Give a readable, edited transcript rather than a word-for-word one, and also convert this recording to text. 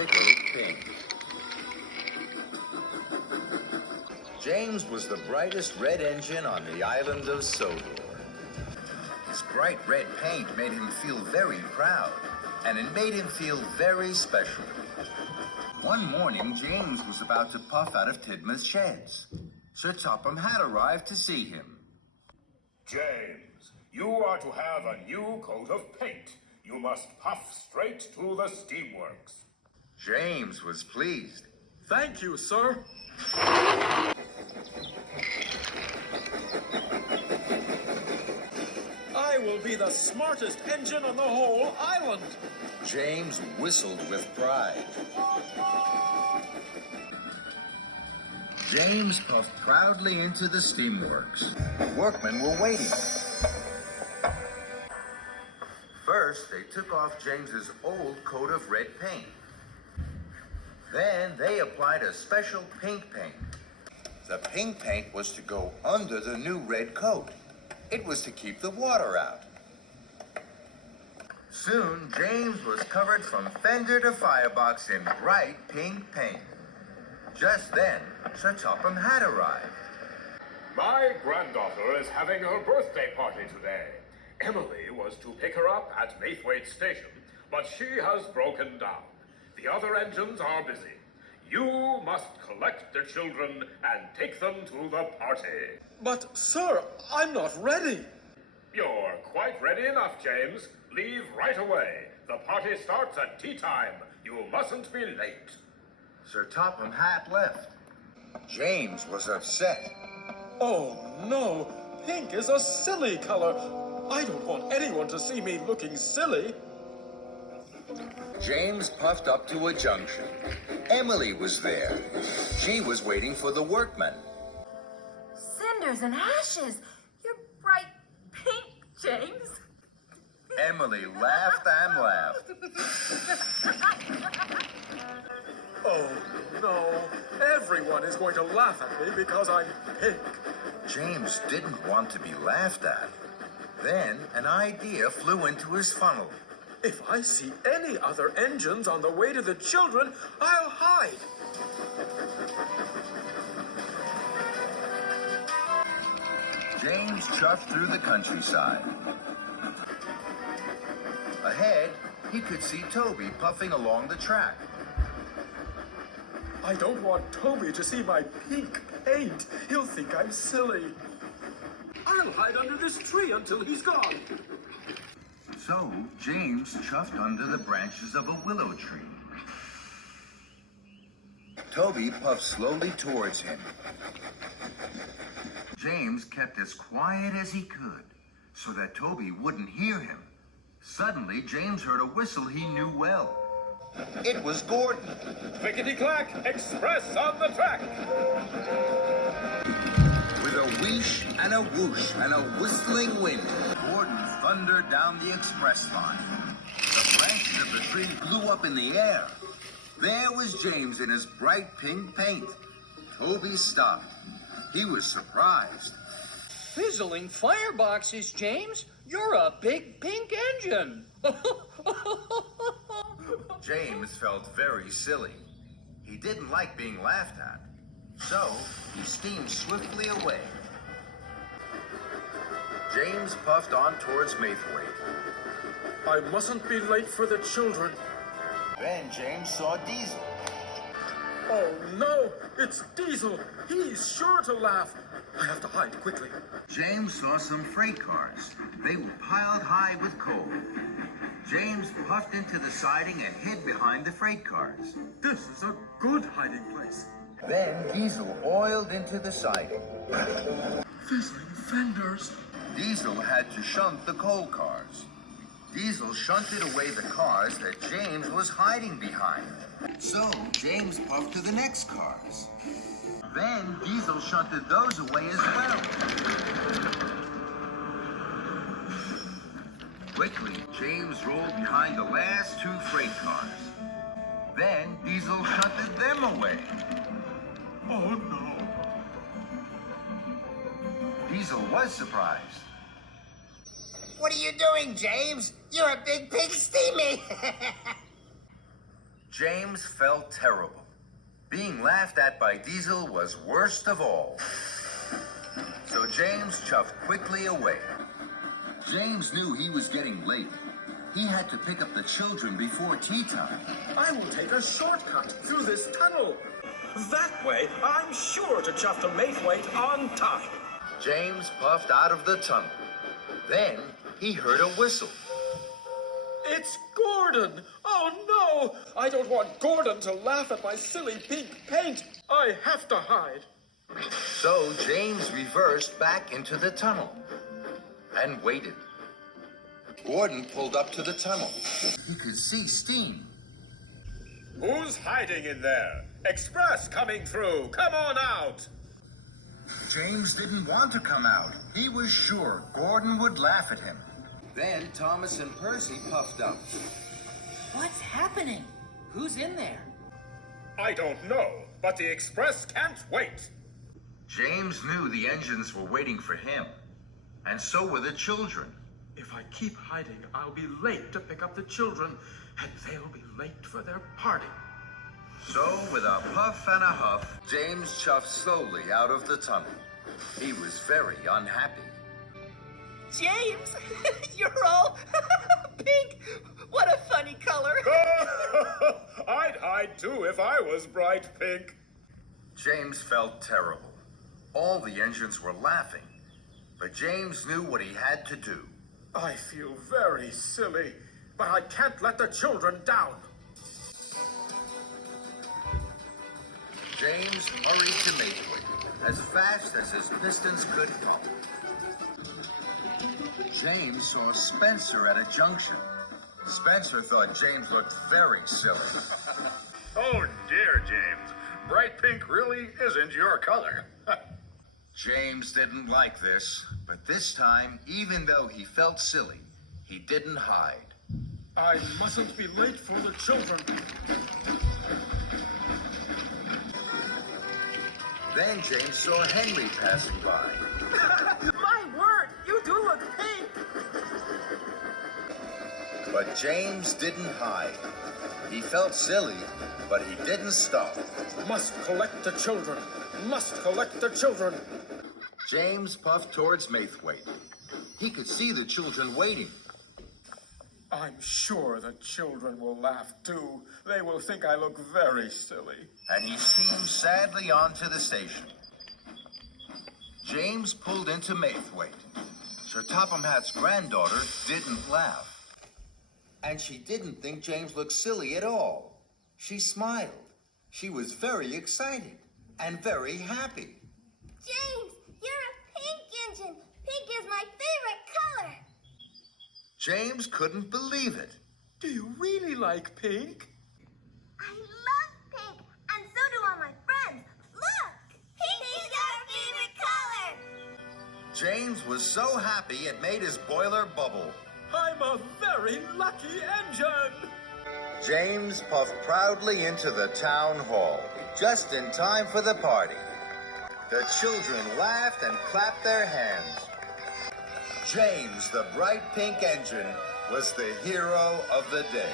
Tickled pink. James was the brightest red engine on the island of Sodor. His bright red paint made him feel very proud, and it made him feel very special. One morning, James was about to puff out of Tidmouth's sheds. Sir Topham had arrived to see him. James, you are to have a new coat of paint. You must puff straight to the steamworks. James was pleased. Thank you, sir. I will be the smartest engine on the whole island. James whistled with pride. James puffed proudly into the steamworks. The workmen were waiting. First, they took off James's old coat of red paint. Then they applied a special pink paint. The pink paint was to go under the new red coat. It was to keep the water out. Soon, James was covered from fender to firebox in bright pink paint. Just then, Sir Topham had arrived. My granddaughter is having her birthday party today. Emily was to pick her up at Maithwaite Station, but she has broken down. The other engines are busy. You must collect the children and take them to the party. But, sir, I'm not ready. You're quite ready enough, James. Leave right away. The party starts at tea time. You mustn't be late. Sir Topham had left. James was upset. Oh, no. Pink is a silly color. I don't want anyone to see me looking silly. James puffed up to a junction. Emily was there. She was waiting for the workmen. Cinders and ashes. You're bright pink, James. Emily laughed and laughed. Oh, no. Everyone is going to laugh at me because I'm pink. James didn't want to be laughed at. Then an idea flew into his funnel. If I see any other engines on the way to the children, I'll hide. James chuffed through the countryside. Ahead, he could see Toby puffing along the track. I don't want Toby to see my pink paint. He'll think I'm silly. I'll hide under this tree until he's gone. So, James chuffed under the branches of a willow tree. Toby puffed slowly towards him. James kept as quiet as he could, so that Toby wouldn't hear him. Suddenly, James heard a whistle he knew well. It was Gordon. Clickety-clack, express on the track. With a wheesh and a whoosh and a whistling wind, Gordon thundered down the express line. The branches of the tree blew up in the air. There was James in his bright pink paint. Toby stopped. He was surprised. Fizzling fireboxes, James. You're a big pink engine. James felt very silly. He didn't like being laughed at. So, he steamed swiftly away. James puffed on towards Maithwaite. I mustn't be late for the children. Then James saw Diesel. Oh, no. It's Diesel. He's sure to laugh. I have to hide quickly. James saw some freight cars. They were piled high with coal. James puffed into the siding and hid behind the freight cars. This is a good hiding place. Then Diesel oiled into the siding. Fizzling fenders. Diesel had to shunt the coal cars. Diesel shunted away the cars that James was hiding behind. So James puffed to the next cars. Then Diesel shunted those away as well. Quickly, James rolled behind the last two freight cars. Then Diesel shunted them away. Oh, no. Diesel was surprised. What are you doing, James? You're a big pig steamy. James felt terrible. Being laughed at by Diesel was worst of all. So James chuffed quickly away. James knew he was getting late. He had to pick up the children before tea time. I will take a shortcut through this tunnel. That way, I'm sure to chuff the Maithwaite on time. James puffed out of the tunnel. Then he heard a whistle. It's Gordon! Oh no! I don't want Gordon to laugh at my silly pink paint. I have to hide. So James reversed back into the tunnel and waited. Gordon pulled up to the tunnel. He could see steam. Who's hiding in there? Express coming through. Come on out. James didn't want to come out. He was sure Gordon would laugh at him. Then Thomas and Percy puffed up. What's happening? Who's in there? I don't know, but the Express can't wait. James knew the engines were waiting for him, and so were the children. If I keep hiding, I'll be late to pick up the children, and they'll be late for their party. So, with a puff and a huff, James chuffed slowly out of the tunnel. He was very unhappy. James, you're all pink. What a funny color. I'd hide too if I was bright pink. James felt terrible. All the engines were laughing, but James knew what he had to do. I feel very silly, but I can't let the children down. James hurried to Maithwaite as fast as his pistons could pump. James saw Spencer at a junction. Spencer thought James looked very silly. Oh dear, James. Bright pink really isn't your color. James didn't like this, but this time, even though he felt silly, he didn't hide. I mustn't be late for the children. Then James saw Henry passing by. My word, you do look pink. But James didn't hide. He felt silly, but he didn't stop. Must collect the children. Must collect the children. James puffed towards Maithwaite. He could see the children waiting. I'm sure the children will laugh too. They will think I look very silly. And he steamed sadly on to the station. James pulled into Maithwaite. Sir Topham Hatt's granddaughter didn't laugh. And she didn't think James looked silly at all. She smiled. She was very excited and very happy. James, you're a pink engine. Pink is my favorite color. James couldn't believe it. Do you really like pink? I love pink, and so do all my friends. Look, pink is our favorite color. James was so happy it made his boiler bubble. I'm a very lucky engine. James puffed proudly into the town hall, just in time for the party. The children laughed and clapped their hands. James, the bright pink engine, was the hero of the day.